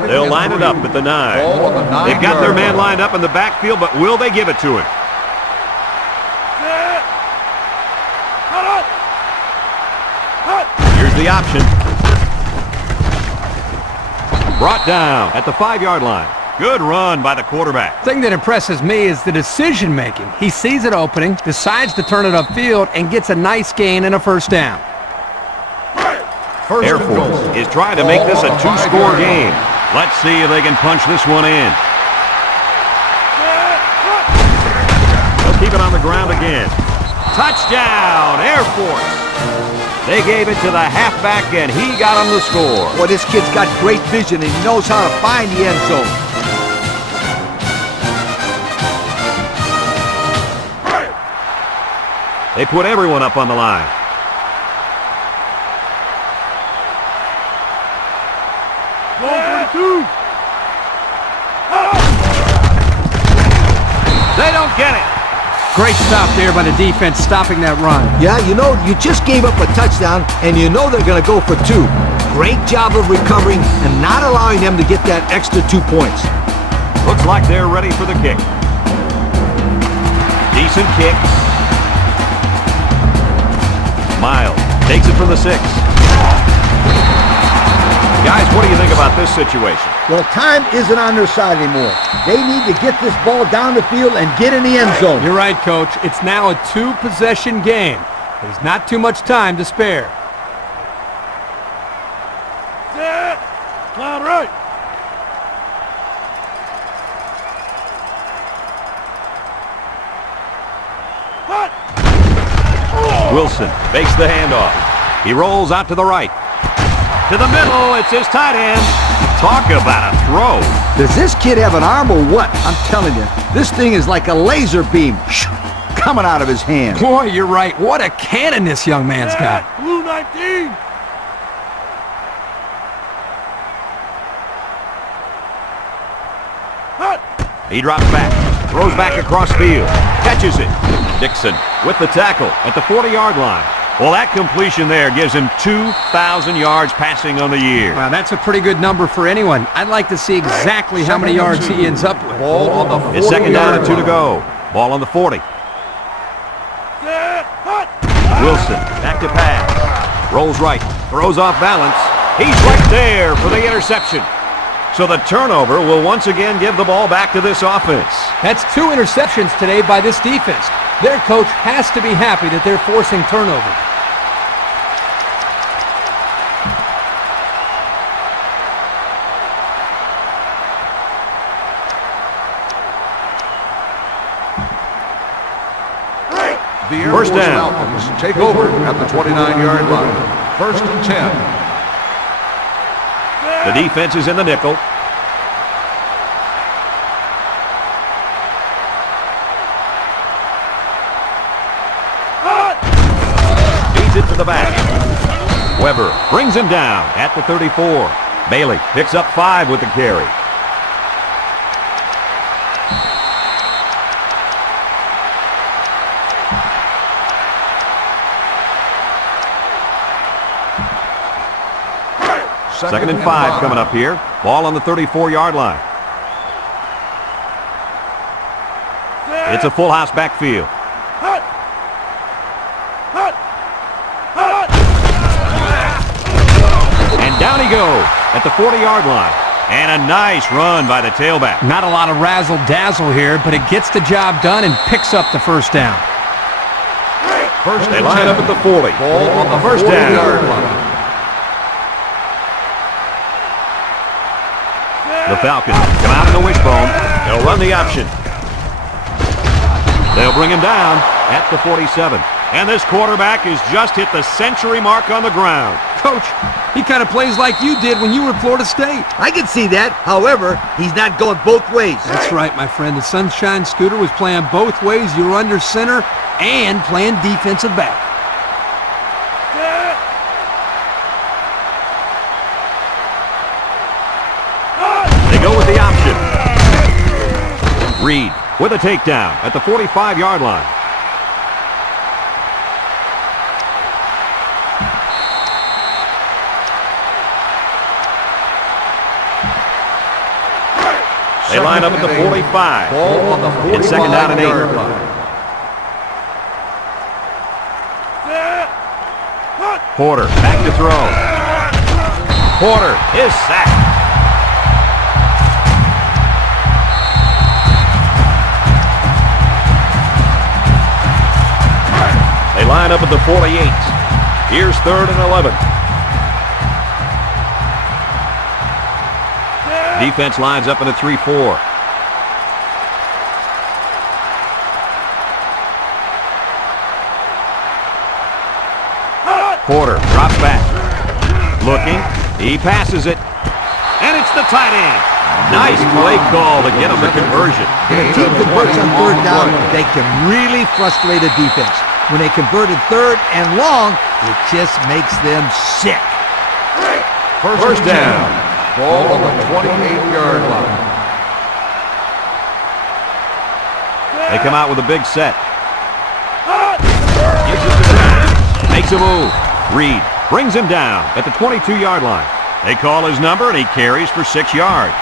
They'll line it up at the 9. They've got their man lined up in the backfield, but will they give it to him? Here's the option. Brought down at the 5-yard line. Good run by the quarterback. The thing that impresses me is the decision-making. He sees it opening, decides to turn it upfield, and gets a nice gain and a first down. Air Force is trying to make this a two-score game. Let's see if they can punch this one in. They'll keep it on the ground again. Touchdown, Air Force. They gave it to the halfback, and he got him the score. Boy, this kid's got great vision, and he knows how to find the end zone. They put everyone up on the line. They don't get it. Great stop there by the defense, stopping that run. Yeah, you know, you just gave up a touchdown, and you know they're going to go for 2. Great job of recovering and not allowing them to get that extra 2 points. Looks like they're ready for the kick. Decent kick. Miles takes it from the 6. Guys, what do you think about this situation? Well, time isn't on their side anymore. They need to get this ball down the field and get in the end zone. You're right, Coach. It's now a 2-possession game. There's not too much time to spare. Set. Cloud right. Wilson fakes the handoff. He rolls out to the right. To the middle, it's his tight end. Talk about a throw. Does this kid have an arm or what? I'm telling you, this thing is like a laser beam coming out of his hand. Boy, you're right. What a cannon this young man's got. Blue 19. He drops back, throws back across field, catches it. Dixon with the tackle at the 40-yard line. Well, that completion there gives him 2,000 yards passing on the year. Wow, that's a pretty good number for anyone. I'd like to see exactly how many yards he ends up with. Ball on the 40 It's second down and 2 to go. Ball on the 40. Wilson, back to pass. Rolls right, throws off balance. He's right there for the interception. So the turnover will once again give the ball back to this offense. That's 2 interceptions today by this defense. Their coach has to be happy that they're forcing turnover. The Air First Force down. Falcons take over at the 29-yard line. First and 10. The defense is in the nickel. Feeds it to the back. Weber brings him down at the 34. Bailey picks up 5 with the carry. Second and 5 coming up here. Ball on the 34-yard line. It's a full house backfield. And down he goes at the 40-yard line. And a nice run by the tailback. Not a lot of razzle-dazzle here, but it gets the job done and picks up the first down. They line up at the 40. Ball on the First 40-yard down. line. The Falcons come out in the wishbone. They'll run the option. They'll bring him down at the 47. And this quarterback has just hit the century mark on the ground. Coach, he kind of plays like you did when you were at Florida State. I can see that. However, he's not going both ways. That's right, my friend. The Sunshine Scooter was playing both ways. You were under center and playing defensive back. They go with the option. Reed with a takedown at the 45-yard line. They line up at the 45. Ball on the 45-yard It's second down and 8. line. Porter back to throw. Porter is sacked. They line up at the 48. Here's third and 11. Defense lines up in a 3-4. Porter drops back. Looking. He passes it. And it's the tight end. Nice play call to get him the conversion. When a team converts on third down, they can really frustrate a defense. When they converted third and long, it just makes them sick. First down. Ball on the 28-yard line. They come out with a big set. Gives it to the man. Makes a move. Reed brings him down at the 22-yard line. They call his number and he carries for 6 yards.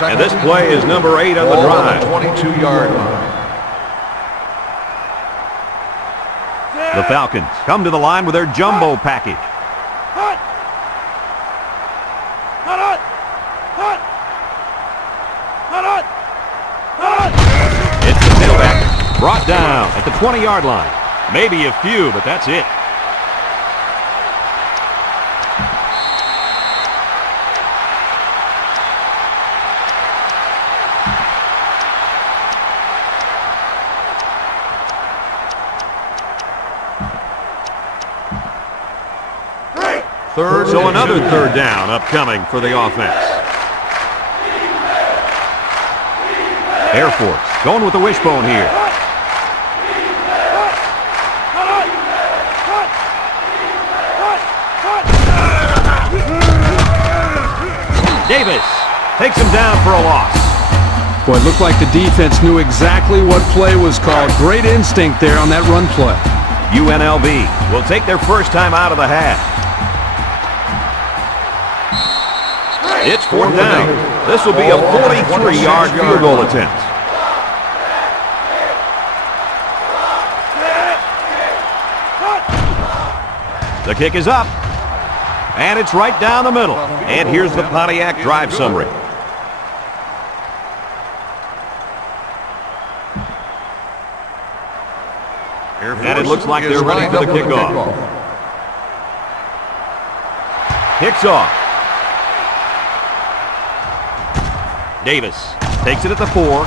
And this play is number 8 on the drive. Ball on the 22-yard line. The Falcons come to the line with their jumbo package. It's the tailback brought down at the 20-yard line. Maybe a few, but that's it. So another third down upcoming for the offense. Air Force going with the wishbone here. Davis takes him down for a loss. Boy, it looked like the defense knew exactly what play was called. Great instinct there on that run play. UNLV will take their first time out of the half. It's fourth down. This will be a 43-yard field goal attempt. The kick is up. And it's right down the middle. And here's the Pontiac drive summary. And it looks like they're ready for the kickoff. Kicks off. Davis takes it at the 4.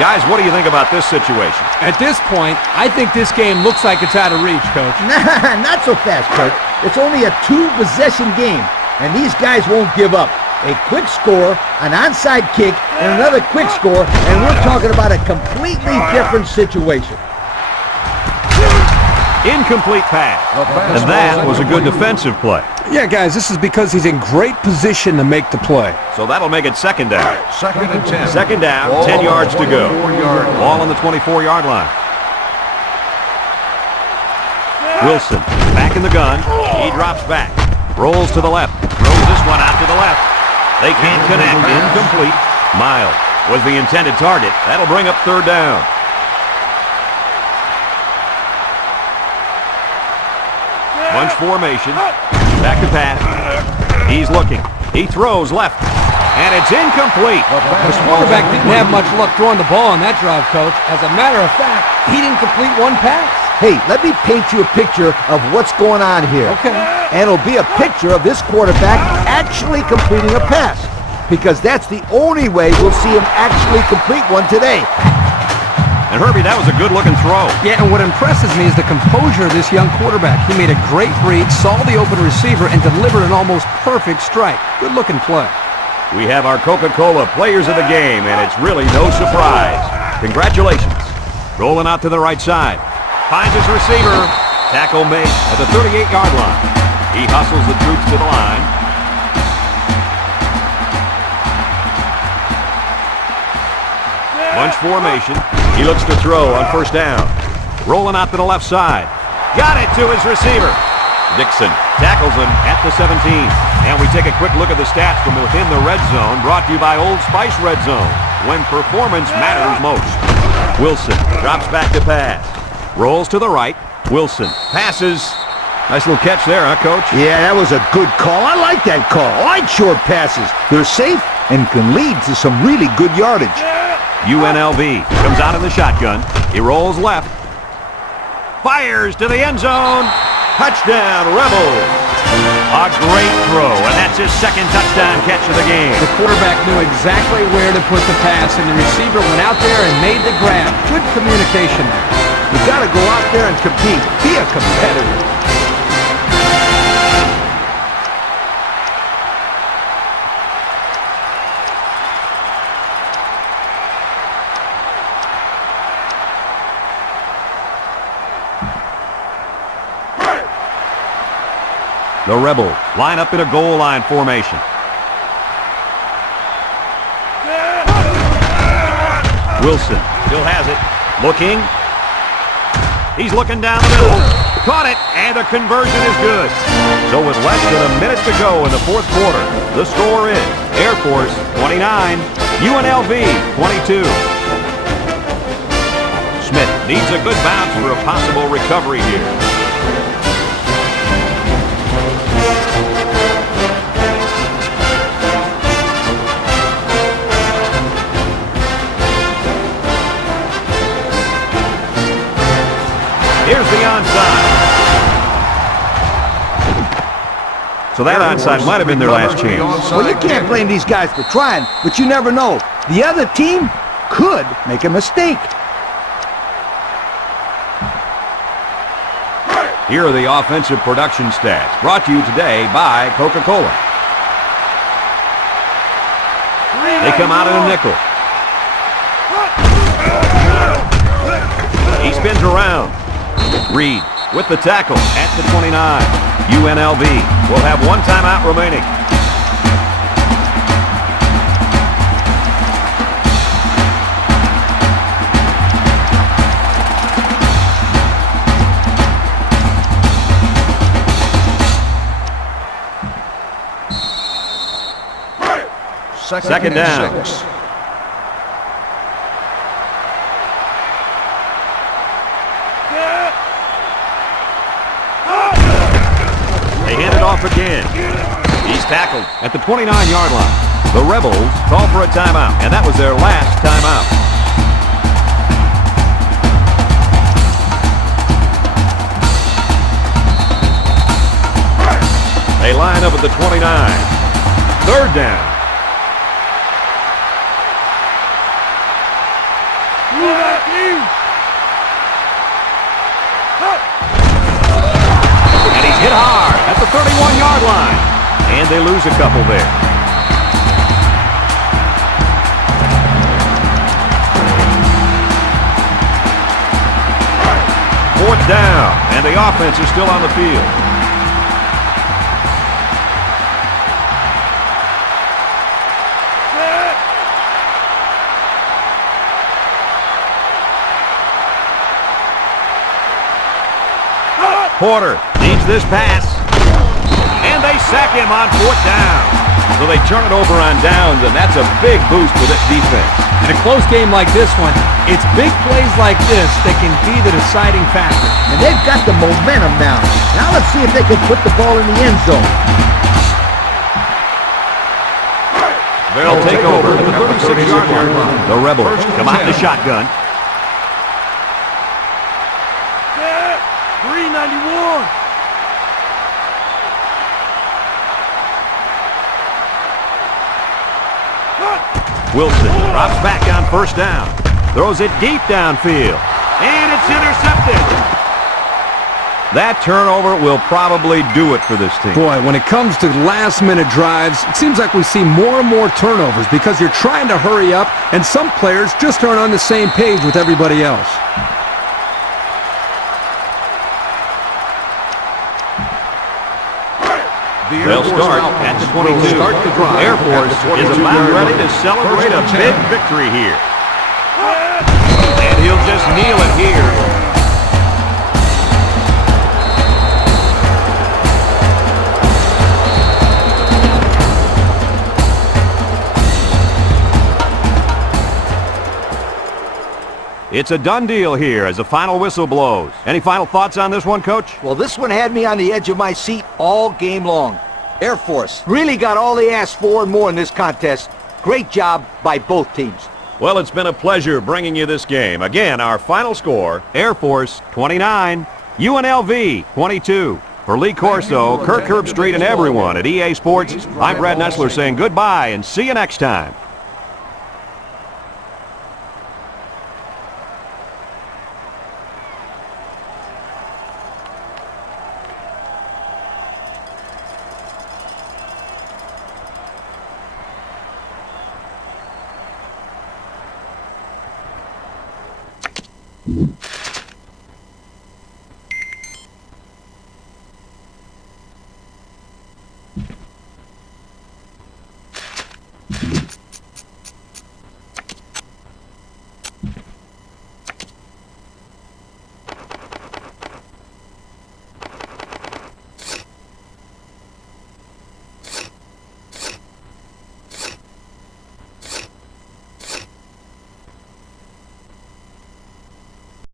Guys, what do you think about this situation? At this point, I think this game looks like it's out of reach, Coach. Nah, not so fast, Kurt. It's only a 2-possession game, and these guys won't give up. A quick score, an onside kick, and another quick score, and we're talking about a completely different situation. Incomplete pass. And that was a good defensive play. Yeah, guys, this is because he's in great position to make the play. So that'll make it second down. Second and 10. Second down, 10 yards to go. Ball on the 24-yard line. Wilson back in the gun. He drops back. Rolls to the left. Throws this one out to the left. They can't connect. Incomplete. Miles was the intended target. That'll bring up third down. Bunch formation. Back to pass. He's looking. He throws left. And it's incomplete. The quarterback didn't have much luck throwing the ball on that drive, Coach. As a matter of fact, he didn't complete one pass. Hey, let me paint you a picture of what's going on here. Okay. And it'll be a picture of this quarterback actually completing a pass. Because that's the only way we'll see him actually complete one today. And Herbie, that was a good-looking throw. Yeah, and what impresses me is the composure of this young quarterback. He made a great read, saw the open receiver, and delivered an almost perfect strike. Good-looking play. We have our Coca-Cola players of the game, and it's really no surprise. Congratulations. Rolling out to the right side. Finds his receiver. Tackle made at the 38-yard line. He hustles the troops to the line. Bunch formation. He looks to throw on first down. Rolling out to the left side. Got it to his receiver. Dixon tackles him at the 17. And we take a quick look at the stats from within the red zone, brought to you by Old Spice Red Zone, when performance matters most. Wilson drops back to pass. Rolls to the right. Wilson passes. Nice little catch there, huh, Coach? Yeah, that was a good call. I like that call. I like short passes. They're safe and can lead to some really good yardage. UNLV comes out in the shotgun. He rolls left. Fires to the end zone. Touchdown, Rebels. A great throw, and that's his second touchdown catch of the game. The quarterback knew exactly where to put the pass, and the receiver went out there and made the grab. Good communication there. You got to go out there and compete. Be a competitor. The Rebels line up in a goal line formation. Wilson still has it. Looking. He's looking down the middle. Caught it, and the conversion is good. So with less than a minute to go in the fourth quarter, the score is Air Force 29, UNLV 22. Smith needs a good bounce for a possible recovery here. Here's the onside. So that onside might have been their last chance. Well, you can't blame these guys for trying, but you never know. The other team could make a mistake. Here are the offensive production stats, brought to you today by Coca-Cola. They come out in a nickel. He spins around. Reed with the tackle at the 29. UNLV will have one timeout remaining. Second down. 6. They hand it off again. He's tackled at the 29-yard line. The Rebels called for a timeout, and that was their last timeout. They line up at the 29. Third down. And he's hit hard at the 31-yard line. And they lose a couple there. Fourth down, and the offense is still on the field. Porter needs this pass. And they sack him on fourth down. So they turn it over on downs, and that's a big boost for this defense. In a close game like this one, it's big plays like this that can be the deciding factor. And they've got the momentum now. Now let's see if they can put the ball in the end zone. They'll take over at the 36-yard line. The Rebels come out in the shotgun. 391. Wilson drops back on first down. Throws it deep downfield. And it's intercepted. That turnover will probably do it for this team. Boy, when it comes to last-minute drives, it seems like we see more and more turnovers because you're trying to hurry up, and some players just aren't on the same page with everybody else. They'll start at the 22. Air Force is about ready to celebrate a big victory here. And he'll just kneel it here. It's a done deal here as the final whistle blows. Any final thoughts on this one, Coach? Well, this one had me on the edge of my seat all game long. Air Force really got all they asked for and more in this contest. Great job by both teams. Well, it's been a pleasure bringing you this game. Again, our final score, Air Force 29, UNLV 22. For Lee Corso, Kirk Herbstreit, and everyone at EA Sports, I'm Brad Nessler saying goodbye and see you next time.